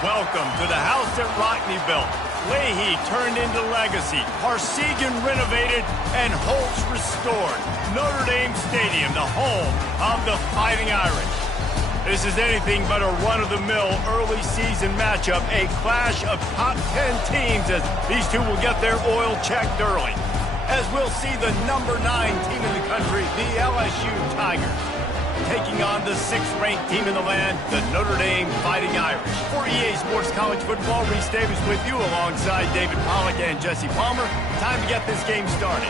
Welcome to the house that Rockne built. Leahy turned into legacy. Parsegan renovated and Holtz restored. Notre Dame Stadium, the home of the Fighting Irish. This is anything but a run-of-the-mill early season matchup, a clash of top 10 teams as these two will get their oil checked early. As we'll see the number 9 team in the country, the LSU Tigers, taking on the 6th-ranked team in the land, the Notre Dame Fighting Irish. For EA Sports College Football, Reese Davis with you alongside David Pollack and Jesse Palmer. Time to get this game started.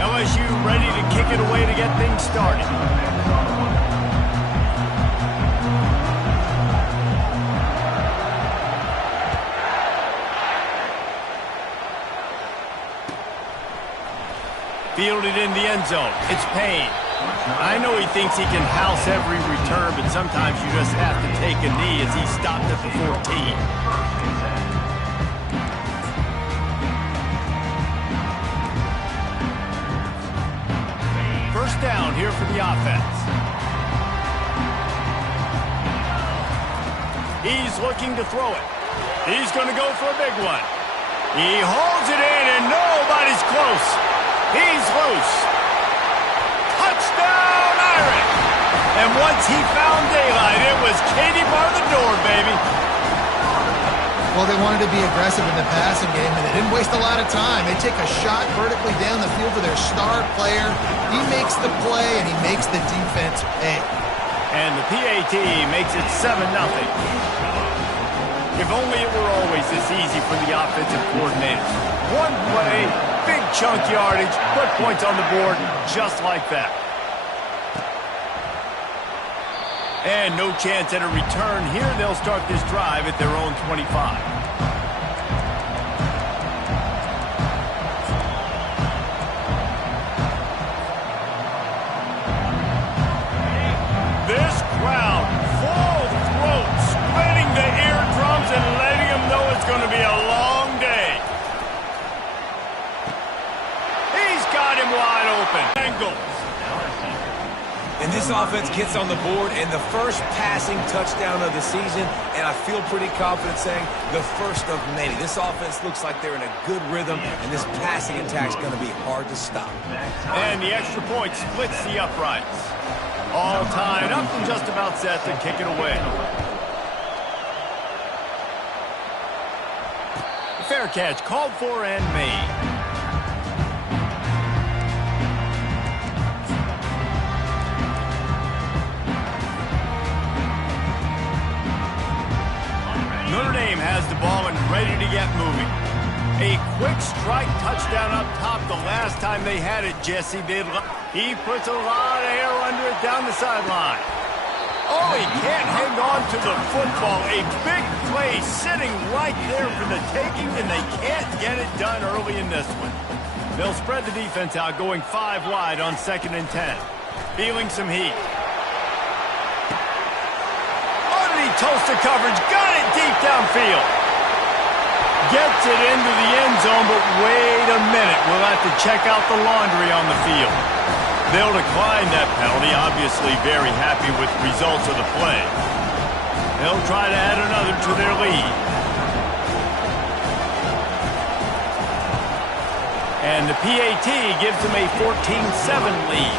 LSU ready to kick it away to get things started. Fielded in the end zone. It's Payne. I know he thinks he can house every return, but sometimes you just have to take a knee as he stopped at the 14. First down here for the offense. He's looking to throw it. He's going to go for a big one. He holds it in, and nobody's close. He's loose. Touchdown, Irish! And once he found daylight, it was Katie bar the door, baby. Well, they wanted to be aggressive in the passing game, and they didn't waste a lot of time. They take a shot vertically down the field to their star player. He makes the play, and he makes the defense pay. And the PAT makes it 7-0. If only it were always this easy for the offensive coordinators. One play, big chunk yardage, put points on the board just like that. And no chance at a return here. They'll start this drive at their own 25. This crowd, full throat, splitting the eardrums and letting them know it's going to be a long day. He's got him wide open. Bengals. And this offense gets on the board and the first passing touchdown of the season, and I feel pretty confident saying the first of many. This offense looks like they're in a good rhythm, and this passing attack's going to be hard to stop. And the extra point splits the uprights. All tied up and just about set to kick it away. Fair catch called for and made. Notre Dame has the ball and ready to get moving. A quick strike touchdown up top the last time they had it, Jesse did. He puts a lot of air under it down the sideline. Oh, he can't hang on to the football. A big play sitting right there for the taking, and they can't get it done early in this one. They'll spread the defense out, going 5 wide on 2nd and 10. Feeling some heat. Toasted coverage, got it deep downfield. Gets it into the end zone, but wait a minute. We'll have to check out the laundry on the field. They'll decline that penalty, obviously very happy with the results of the play. They'll try to add another to their lead. And the PAT gives them a 14-7 lead.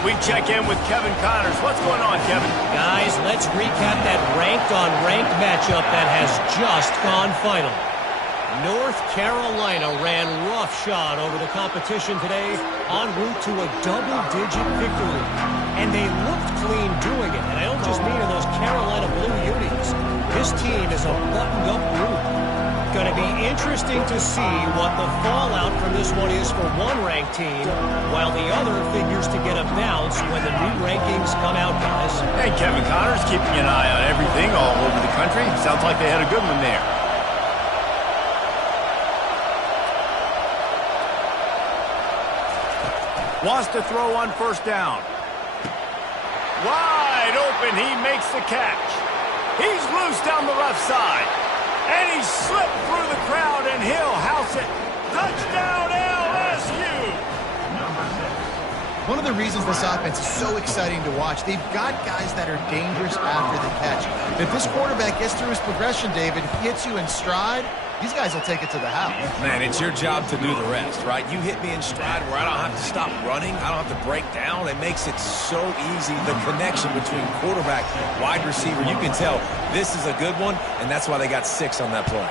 We check in with Kevin Connors. What's going on, Kevin? Guys, let's recap that ranked-on-ranked matchup that has just gone final. North Carolina ran roughshod over the competition today en route to a double-digit victory. And they looked clean doing it. And I don't just mean in those Carolina blue unis. This team is a buttoned-up group. Going to be interesting to see what the fallout from this one is for one ranked team, while the other figures to get a bounce when the new rankings come out, guys. Hey, Kevin Connors keeping an eye on everything all over the country. Sounds like they had a good one there. Wants to throw on first down. Wide open, he makes the catch. He's loose down the left side. And he slipped through the crowd, and he'll house it. Touchdown, LSU! One of the reasons this offense is so exciting to watch, they've got guys that are dangerous after the catch. If this quarterback gets through his progression, David, he hits you in stride, these guys will take it to the house. Man, it's your job to do the rest, right? You hit me in stride where I don't have to stop running. I don't have to break down. It makes it so easy. The connection between quarterback, wide receiver, you can tell this is a good one, and that's why they got 6 on that play.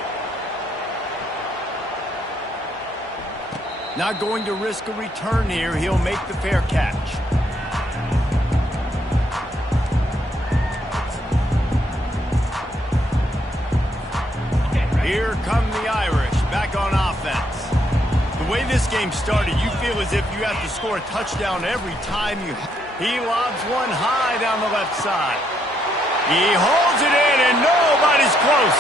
Not going to risk a return here. He'll make the fair catch. Here come the Irish, back on offense. The way this game started, you feel as if you have to score a touchdown every time you... He lobs one high down the left side. He holds it in, and nobody's close.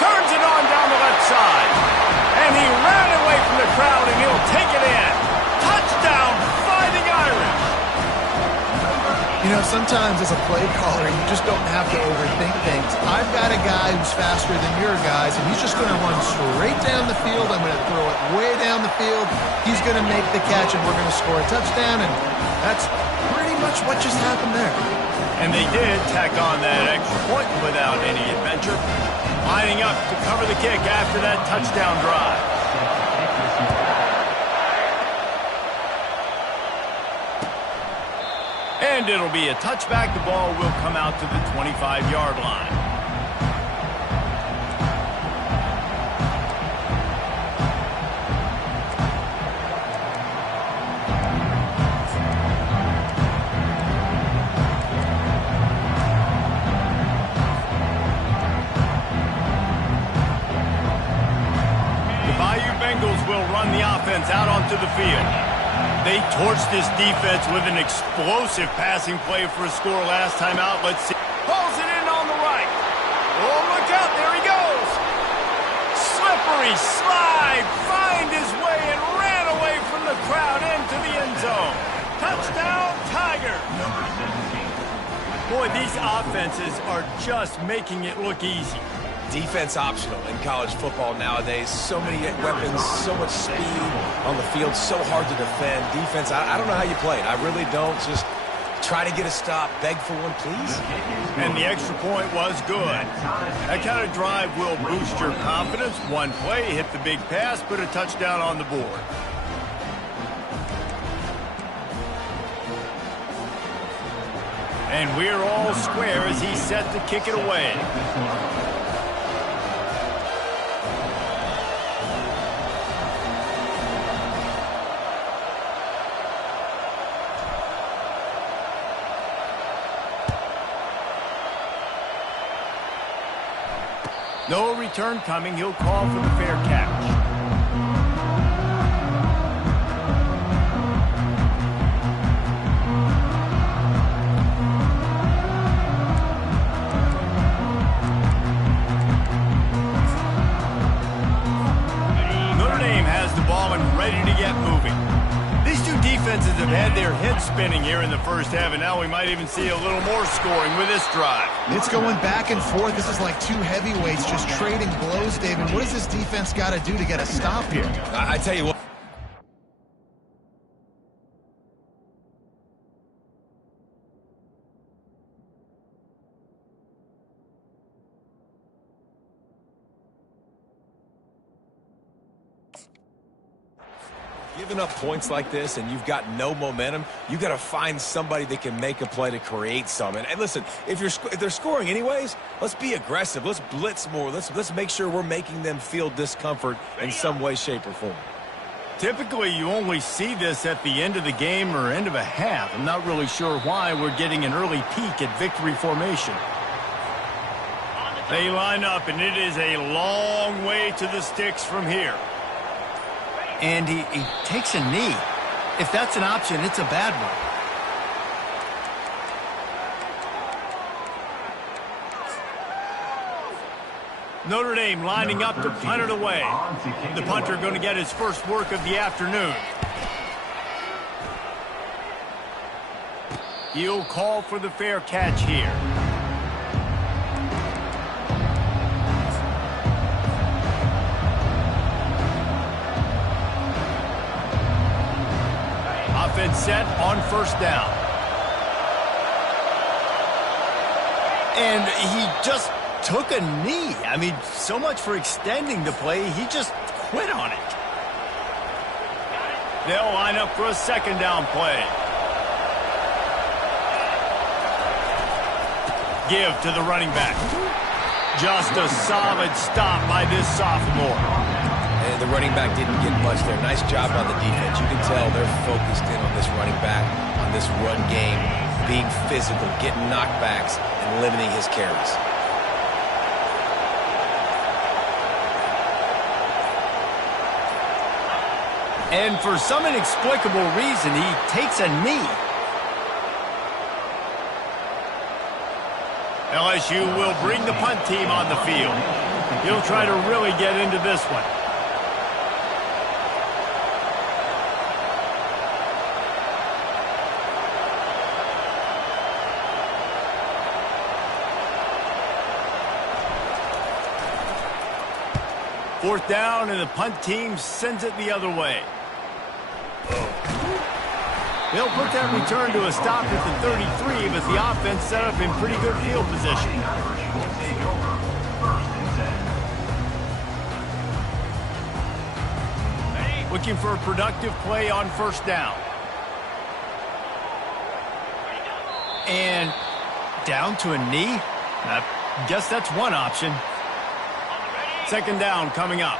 Turns it on down the left side. And he ran away from the crowd, and he'll take it in. Touchdown, Fighting Irish. You know, sometimes as a play caller, you just don't have to overthink things. I've got a guy who's faster than your guys, and he's just going to run straight down the field. I'm going to throw it way down the field. He's going to make the catch, and we're going to score a touchdown, and that's pretty much what just happened there. And they did tack on that extra point without any adventure. Lining up to cover the kick after that touchdown drive. And it'll be a touchback. The ball will come out to the 25-yard line. Will run the offense out onto the field. They torched this defense with an explosive passing play for a score last time out. Let's see. Pulls it in on the right. Oh, look out. There he goes. Slippery slide. Find his way and ran away from the crowd into the end zone. Touchdown, Tiger. Boy, these offenses are just making it look easy. Defense optional in college football nowadays. So many weapons, so much speed on the field, so hard to defend. Defense, I don't know how you play it. I really don't. Just try to get a stop, beg for one, please. And the extra point was good. That kind of drive will boost your confidence. One play, hit the big pass, put a touchdown on the board. And we're all square as he's set to kick it away. No return coming. He'll call for the fair catch. Notre Dame has the ball and ready to get moving. These two defenses have had their heads spinning here in the first half, and now we might even see a little more scoring with this drive. It's going back and forth. This is like two heavyweights just trading blows, David. What does this defense got to do to get a stop here? I tell you what. Giving up points like this and you've got no momentum, you got to find somebody that can make a play to create some. And listen, if they're scoring anyways, let's be aggressive. Let's blitz more. Let's make sure we're making them feel discomfort in some way, shape, or form. Typically, you only see this at the end of the game or end of a half. I'm not really sure why we're getting an early peek at victory formation. They line up, and it is a long way to the sticks from here. And he takes a knee. If that's an option, it's a bad one. Notre Dame lining up to punt it away. The punter going to get his first work of the afternoon. He'll call for the fair catch here. and set on first down. And he just took a knee. I mean, so much for extending the play. He just quit on it. They'll line up for a second down play. Give to the running back. Just a solid stop by this sophomore. And the running back didn't get much there. Nice job on the defense. You can tell they're focused in on this running back, on this run game, being physical, getting knockbacks, and limiting his carries. And for some inexplicable reason, he takes a knee. LSU will bring the punt team on the field. He'll try to really get into this one. Fourth down, and the punt team sends it the other way. They'll put that return to a stop at the 33, but the offense set up in pretty good field position. Looking for a productive play on first down. And down to a knee? I guess that's one option. Second down coming up.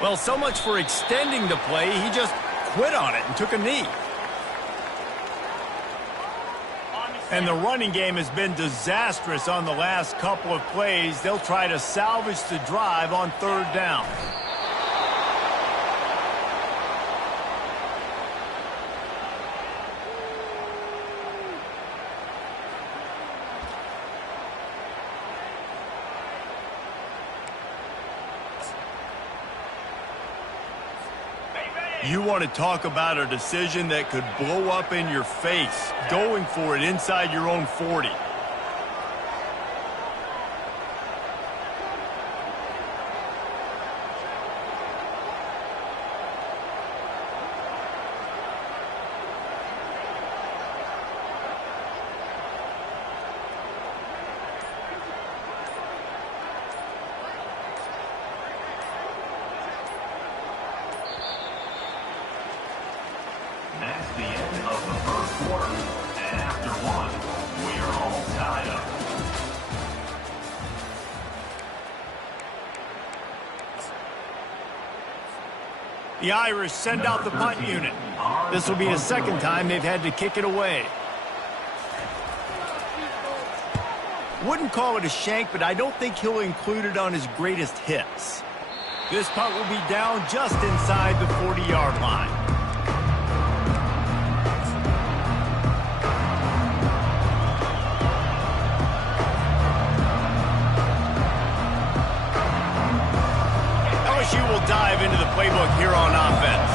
Well, so much for extending the play. He just quit on it and took a knee. And the running game has been disastrous on the last couple of plays. They'll try to salvage the drive on third down. You want to talk about a decision that could blow up in your face, going for it inside your own 40. That's the end of the first quarter. And after one, we are all tied up. The Irish send out the punt unit. This will be the second time they've had to kick it away. Wouldn't call it a shank, but I don't think he'll include it on his greatest hits. This punt will be down just inside the 40-yard line. LSU will dive into the playbook here on offense.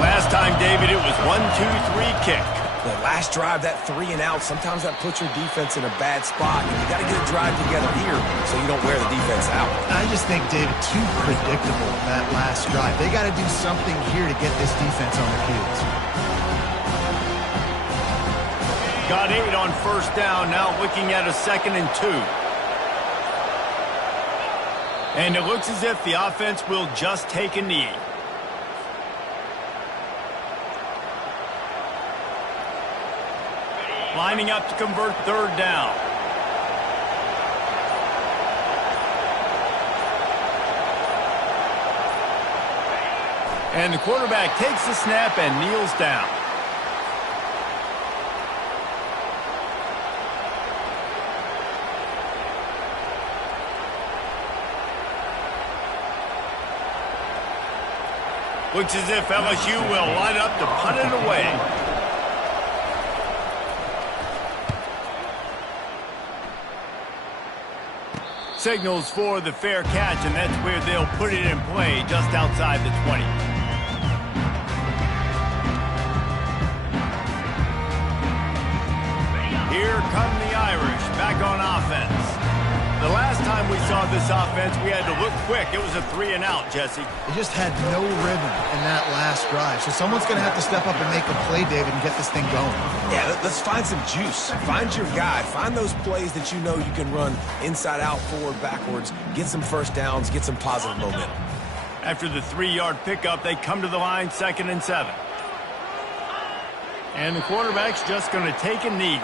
Last time, David, it was 1-2-3 kick. The last drive, that 3 and out, sometimes that puts your defense in a bad spot. And you got to get a drive together here so you don't wear the defense out. I just think, David, too predictable that last drive. They got to do something here to get this defense on their heels. Got 8 on first down, now looking at a 2nd and 2. And it looks as if the offense will just take a knee. Lining up to convert third down. And the quarterback takes the snap and kneels down. Looks as if LSU will line up to punt it away. Signals for the fair catch, and that's where they'll put it in play just outside the 20. Here come the Irish back on offense. The last time we saw this offense, we had to look quick. It was a 3 and out, Jesse. They just had no rhythm in that last drive. So someone's going to have to step up and make a play, David, and get this thing going. Yeah, let's find some juice. Find your guy. Find those plays that you know you can run inside out, forward, backwards. Get some first downs. Get some positive momentum. After the 3-yard pickup, they come to the line, 2nd and 7. And the quarterback's just going to take a knee.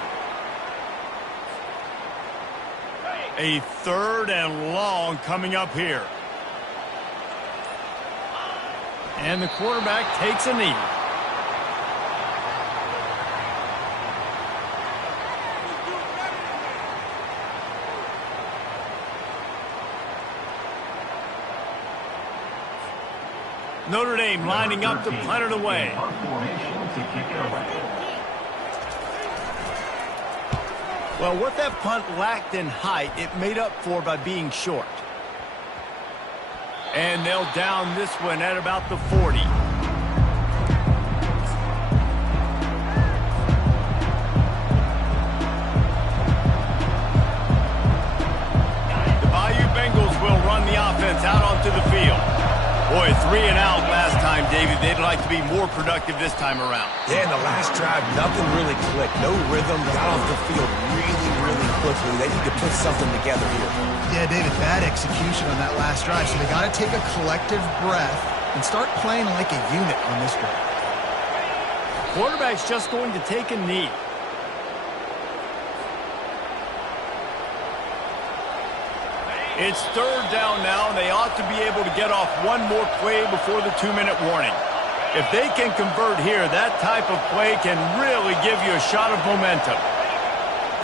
A 3rd and long coming up here. And the quarterback takes a knee. Notre Dame lining up to punt it away. Well, what that punt lacked in height, it made up for by being short. And they'll down this one at about the 40. The Bayou Bengals will run the offense out onto the field. Boy, 3 and out last time, David. They'd like to be more productive this time around. Yeah, in the last drive, nothing really clicked. No rhythm. Got off the field really quickly. They need to put something together here. Yeah, David, bad execution on that last drive. So they got to take a collective breath and start playing like a unit on this drive. Quarterback's just going to take a knee. It's 3rd down now, and they ought to be able to get off one more play before the 2-minute warning. If they can convert here, that type of play can really give you a shot of momentum.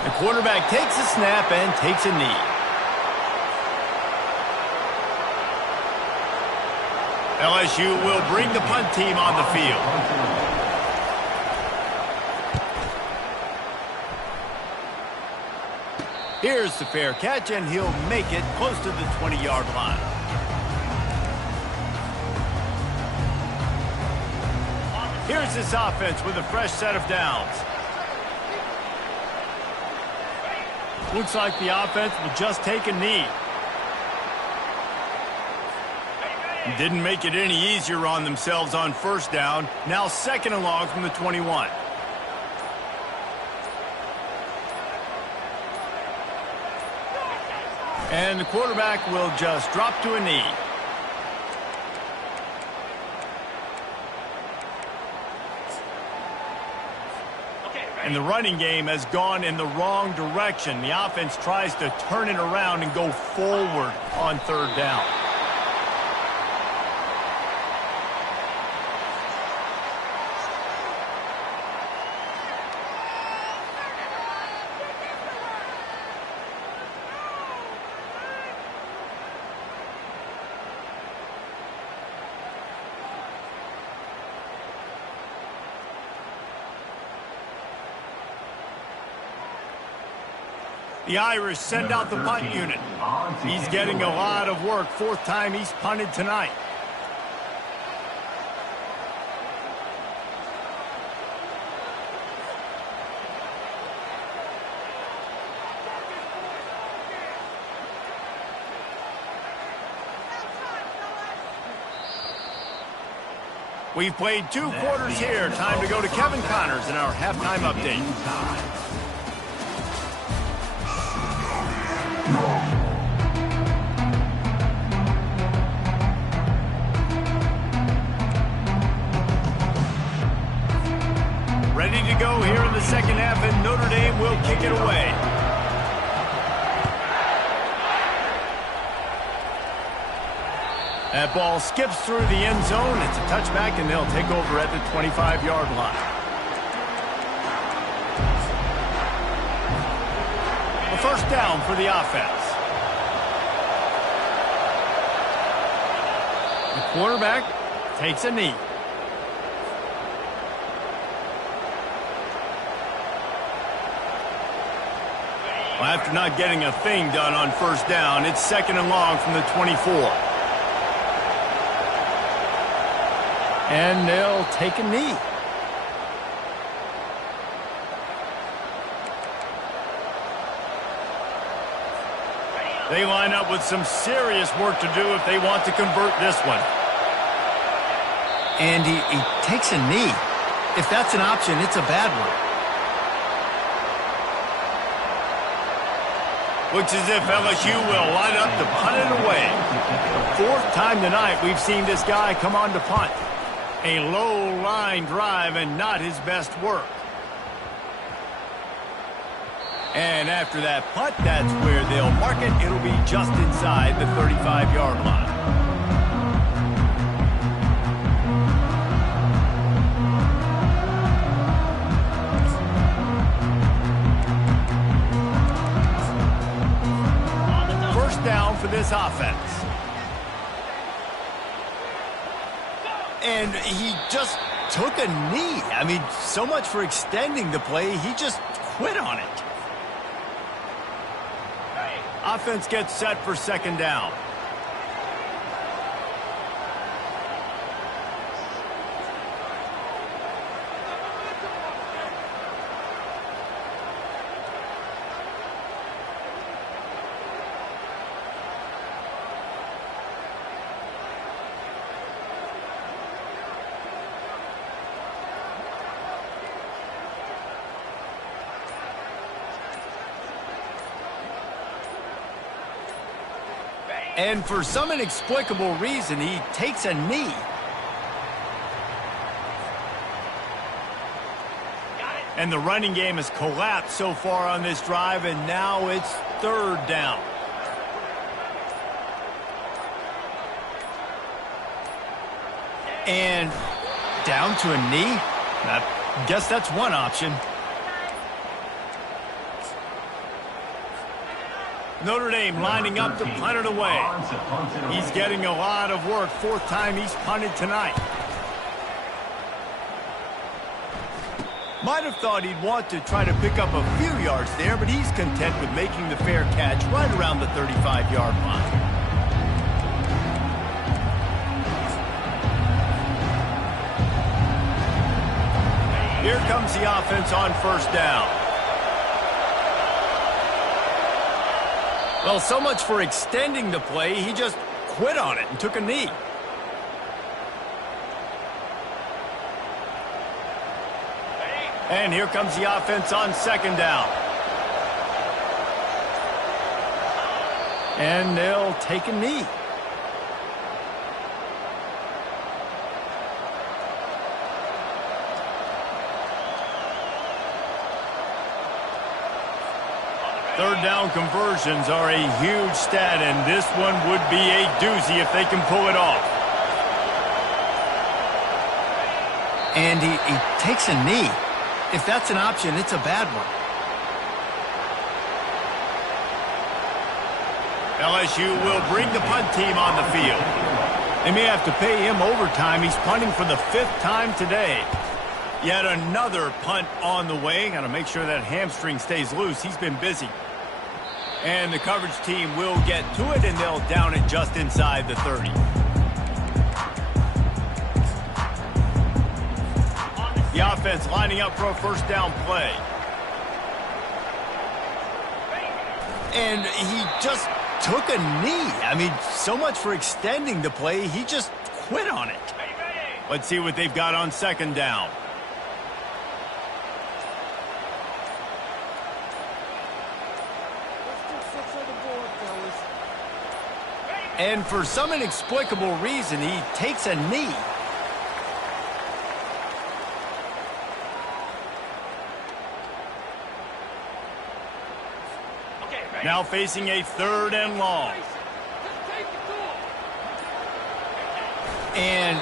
The quarterback takes a snap and takes a knee. LSU will bring the punt team on the field. Here's the fair catch, and he'll make it close to the 20-yard line. Here's this offense with a fresh set of downs. Looks like the offense will just take a knee. Didn't make it any easier on themselves on 1st down. Now 2nd and long from the 21. And the quarterback will just drop to a knee. And the running game has gone in the wrong direction. The offense tries to turn it around and go forward on 3rd down. The Irish send out the punt unit. He's getting a lot of work. 4th time he's punted tonight. We've played 2 quarters here. Time to go to Kevin Connors in our halftime update. Ready to go here in the 2nd half, and Notre Dame will kick it away. That ball skips through the end zone. It's a touchback, and they'll take over at the 25-yard line. A 1st down for the offense. The quarterback takes a knee. Well, after not getting a thing done on 1st down, it's 2nd and long from the 24. And they'll take a knee. They line up with some serious work to do if they want to convert this one. And he takes a knee. If that's an option, it's a bad one. Looks as if LSU will line up to punt it away. Fourth time tonight we've seen this guy come on to punt. A low line drive and not his best work. And after that punt, that's where they'll mark it. It'll be just inside the 35-yard line. First down for this offense. And he just took a knee. I mean, so much for extending the play. He just quit on it. Offense gets set for second down. And for some inexplicable reason, he takes a knee. And the running game has collapsed so far on this drive, and now it's third down. And down to a knee? I guess that's one option. Notre Dame lining up to punt it away. He's getting a lot of work. Fourth time he's punted tonight. Might have thought he'd want to try to pick up a few yards there, but he's content with making the fair catch right around the 35-yard line. Here comes the offense on first down. Well, so much for extending the play. He just quit on it and took a knee. And here comes the offense on second down. And they'll take a knee. Third down conversions are a huge stat, and this one would be a doozy if they can pull it off. And he takes a knee. If that's an option, it's a bad one. LSU will bring the punt team on the field. They may have to pay him overtime. He's punting for the fifth time today. Yet another punt on the way. Got to make sure that hamstring stays loose. He's been busy. And the coverage team will get to it, and they'll down it just inside the 30. The offense lining up for a first down play. And he just took a knee. I mean, so much for extending the play. He just quit on it. Let's see what they've got on second down. And for some inexplicable reason, he takes a knee. Now facing a third and long. And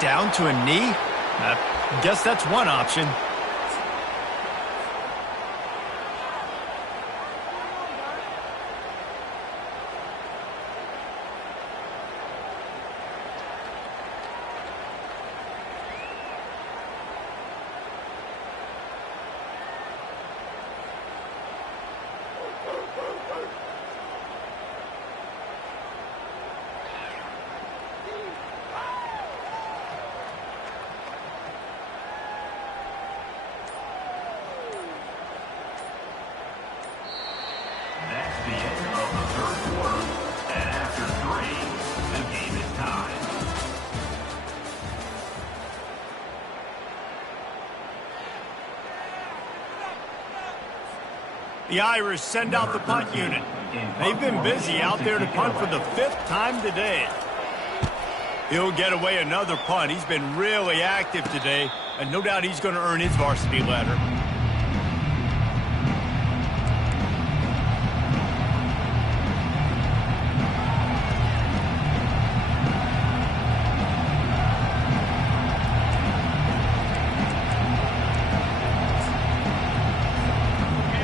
down to a knee? I guess that's one option. The Irish send out the punt unit. They've been busy out there to punt for the 5th time today. He'll get away another punt. He's been really active today, and no doubt he's going to earn his varsity letter.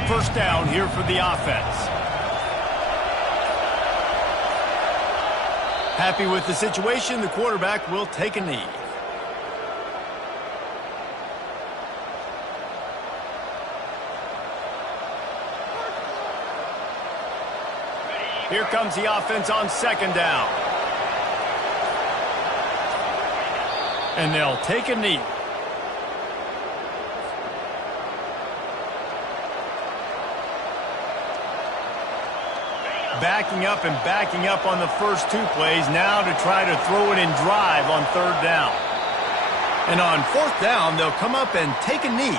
First down here for the offense. Happy with the situation, the quarterback will take a knee. Here comes the offense on 2nd down. And they'll take a knee. Backing up on the first 2 plays now to try to throw it and drive on 3rd down. And on 4th down, they'll come up and take a knee.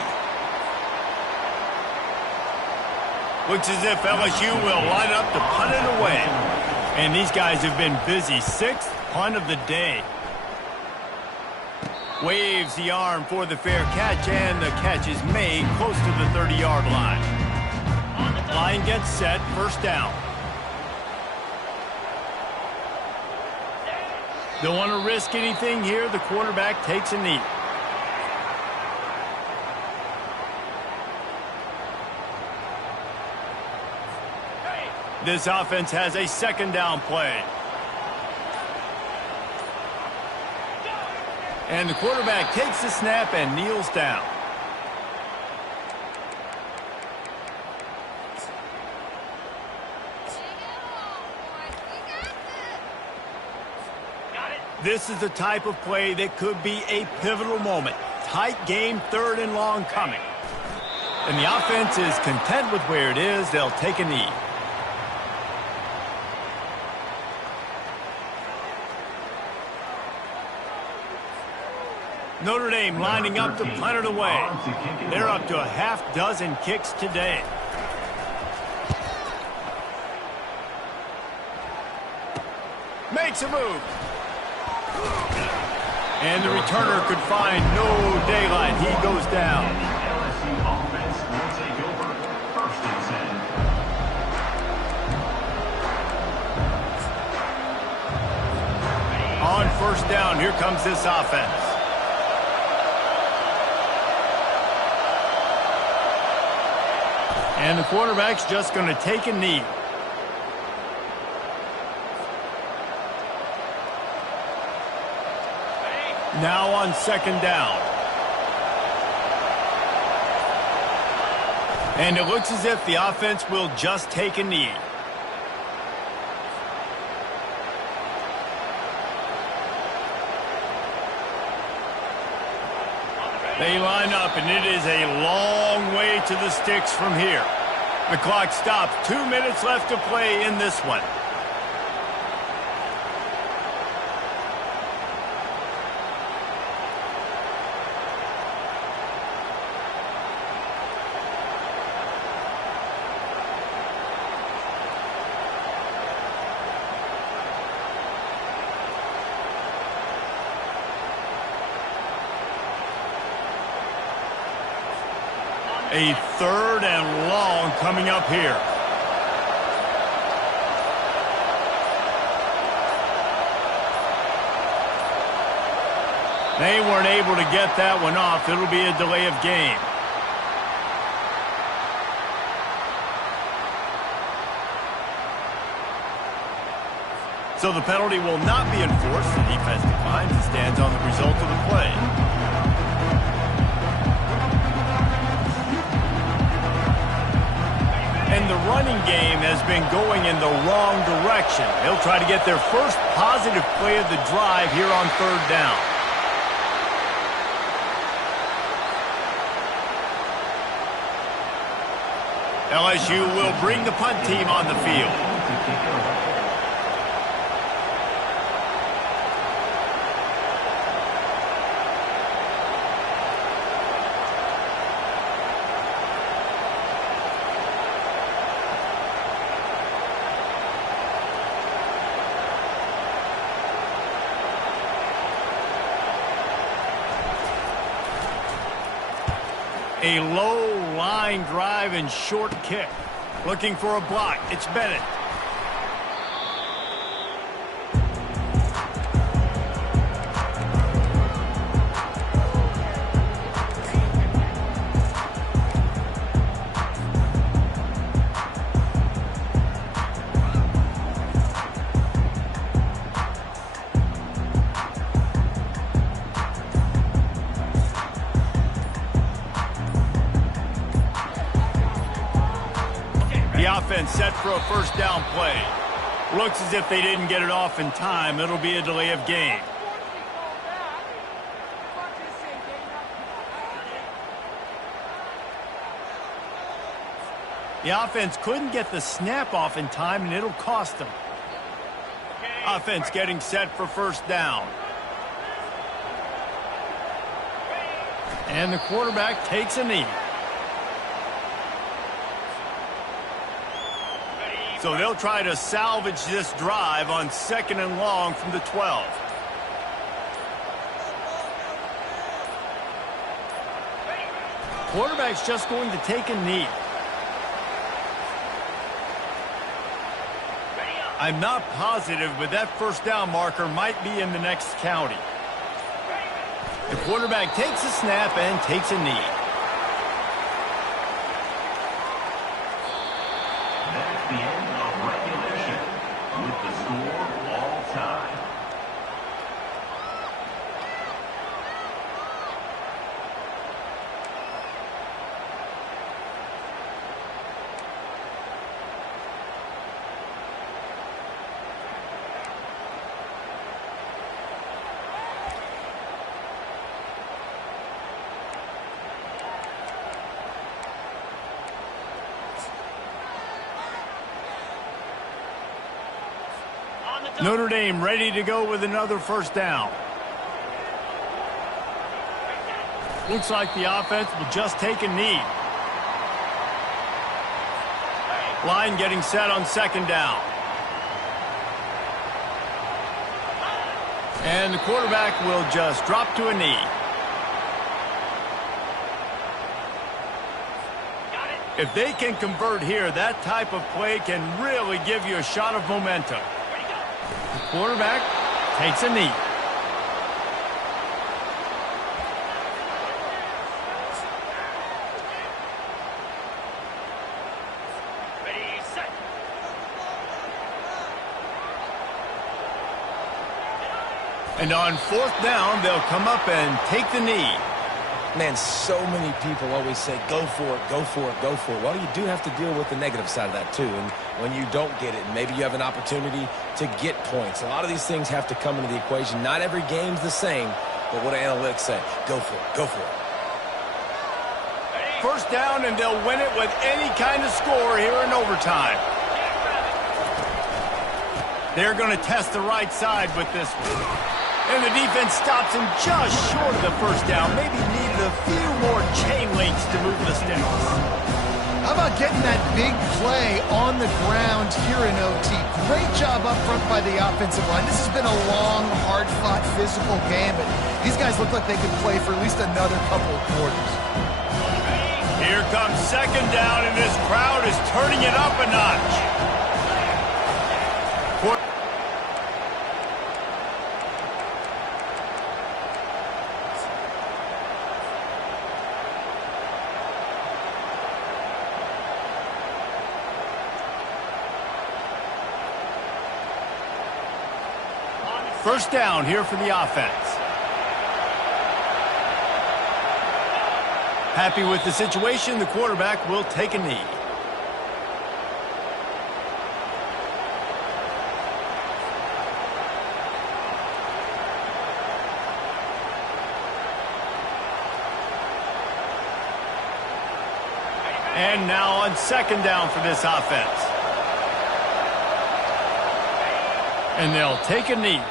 Looks as if LSU will line up to punt it away. And these guys have been busy. 6th punt of the day. Waves the arm for the fair catch, and the catch is made close to the 30-yard line. Line gets set, 1st down. Don't want to risk anything here. The quarterback takes a knee. This offense has a 2nd down play. And the quarterback takes the snap and kneels down. This is the type of play that could be a pivotal moment. Tight game, 3rd and long coming. And the offense is content with where it is. They'll take a knee. Notre Dame lining up to punt it away. They're up to a half dozen kicks today. Makes a move. And the returner could find no daylight. He goes down. LSU offense will take over. 1st and 10. On 1st down, here comes this offense. And the quarterback's just going to take a knee. Now on 2nd down. And it looks as if the offense will just take a knee. They line up, and it is a long way to the sticks from here. The clock stops. 2 minutes left to play in this one. A 3rd and long coming up here. They weren't able to get that one off. It'll be a delay of game. So the penalty will not be enforced. The defense declines and stands on the result of the play. And the running game has been going in the wrong direction. They'll try to get their first positive play of the drive here on 3rd down. LSU will bring the punt team on the field. A low line drive and short kick. Looking for a block. It's Bennett. The offense set for a first down play. Looks as if they didn't get it off in time. It'll be a delay of game. The offense couldn't get the snap off in time, and it'll cost them. Offense getting set for first down. And the quarterback takes a knee. So they'll try to salvage this drive on 2nd and long from the 12. Quarterback's just going to take a knee. I'm not positive, but that first down marker might be in the next county. The quarterback takes a snap and takes a knee. That's the end of regulation with the score all time. Notre Dame ready to go with another first down. Looks like the offense will just take a knee. Line getting set on 2nd down. And the quarterback will just drop to a knee. If they can convert here, that type of play can really give you a shot of momentum. The quarterback takes a knee. Ready, set. And on 4th down, they'll come up and take the knee. Man, so many people always say, go for it, go for it, go for it. Well, you do have to deal with the negative side of that, too. And when you don't get it, maybe you have an opportunity to get points. A lot of these things have to come into the equation. Not every game's the same, but what do analytics say? Go for it, go for it. First down, and they'll win it with any kind of score here in overtime. They're going to test the right side with this one. And the defense stops him just short of the first down. Maybe needed a few more chain links to move the sticks. How about getting that big play on the ground here in OT? Great job up front by the offensive line. This has been a long, hard-fought, physical game, but these guys look like they could play for at least another couple of quarters. Here comes 2nd down, and this crowd is turning it up a notch. First down here for the offense. Happy with the situation, the quarterback will take a knee. And now on 2nd down for this offense. And they'll take a knee.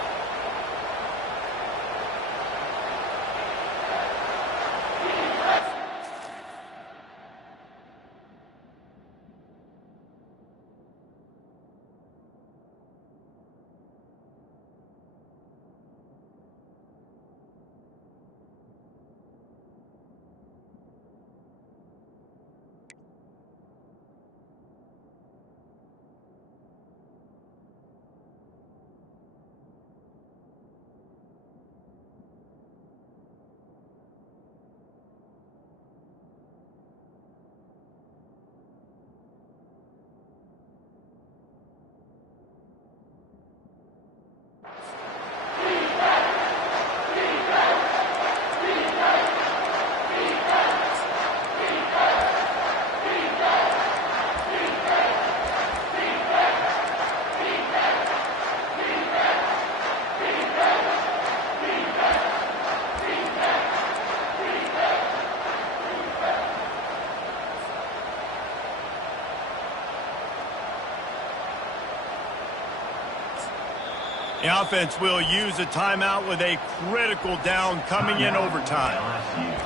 The offense will use a timeout with a critical down coming in overtime. LSU.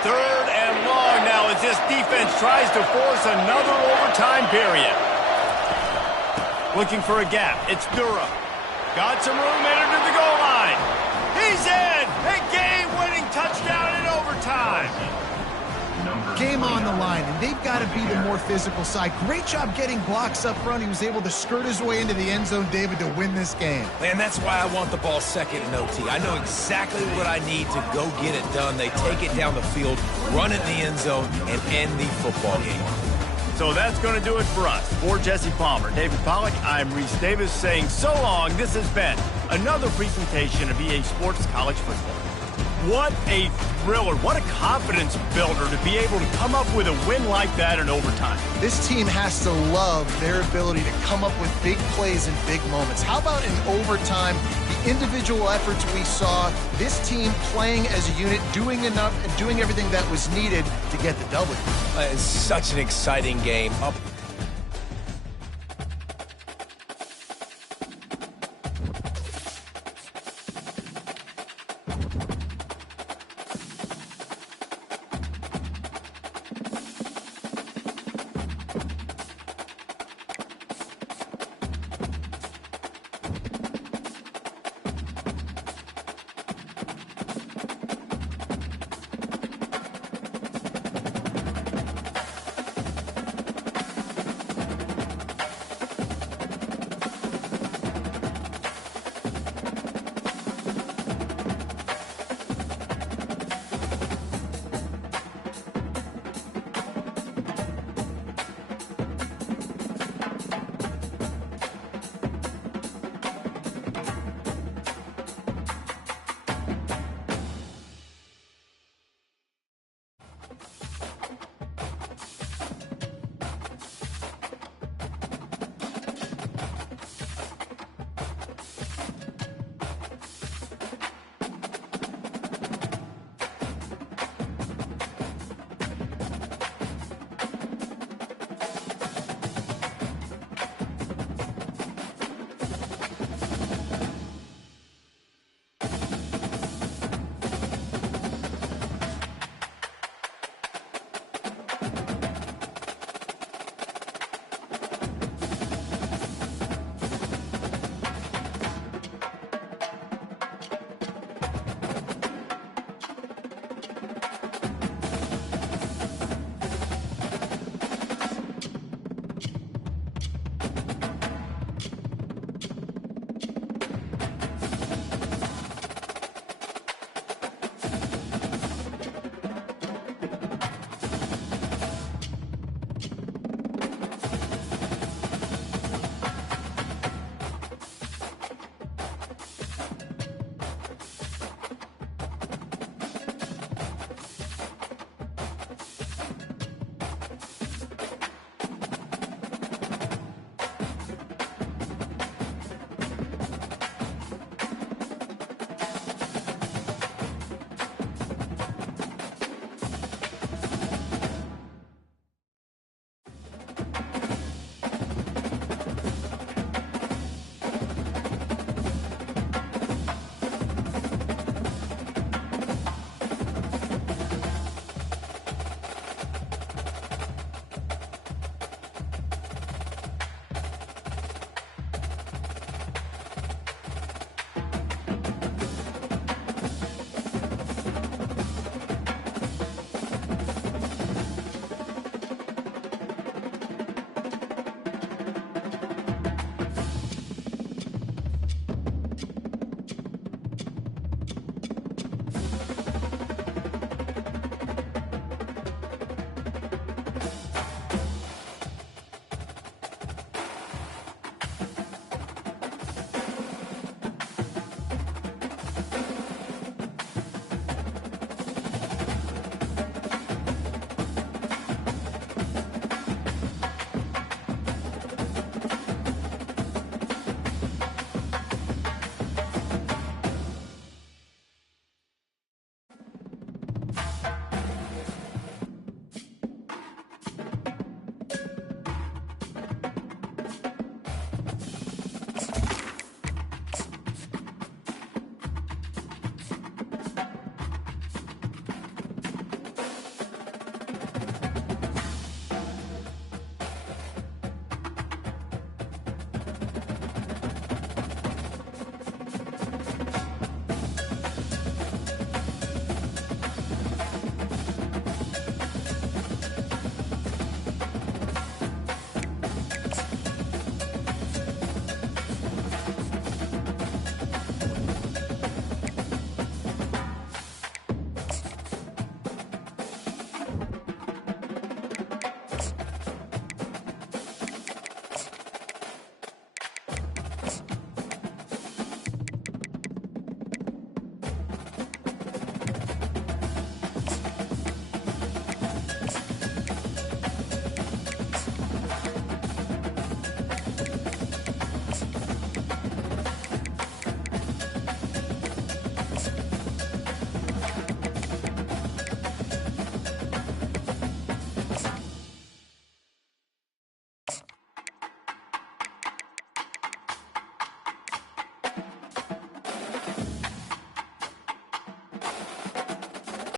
Third and long now as this defense tries to force another overtime period. Looking for a gap. It's Dura. Got some room, entered to the goal line. He's in! A game-winning touchdown in overtime. Game on the line, and they've got to be the more physical side. Great job getting blocks up front. He was able to skirt his way into the end zone, David, to win this game. And that's why I want the ball second in OT. I know exactly what I need to go get it done. They take it down the field, run it in the end zone, and end the football game. So that's going to do it for us. For Jesse Palmer, David Pollack, I'm Reese Davis saying so long. This has been another presentation of EA Sports College Football. What a thriller. What a confidence builder to be able to come up with a win like that in overtime. This team has to love their ability to come up with big plays in big moments. How about in overtime, the individual efforts we saw, this team playing as a unit, doing enough and doing everything that was needed to get the W. It's such an exciting game. Up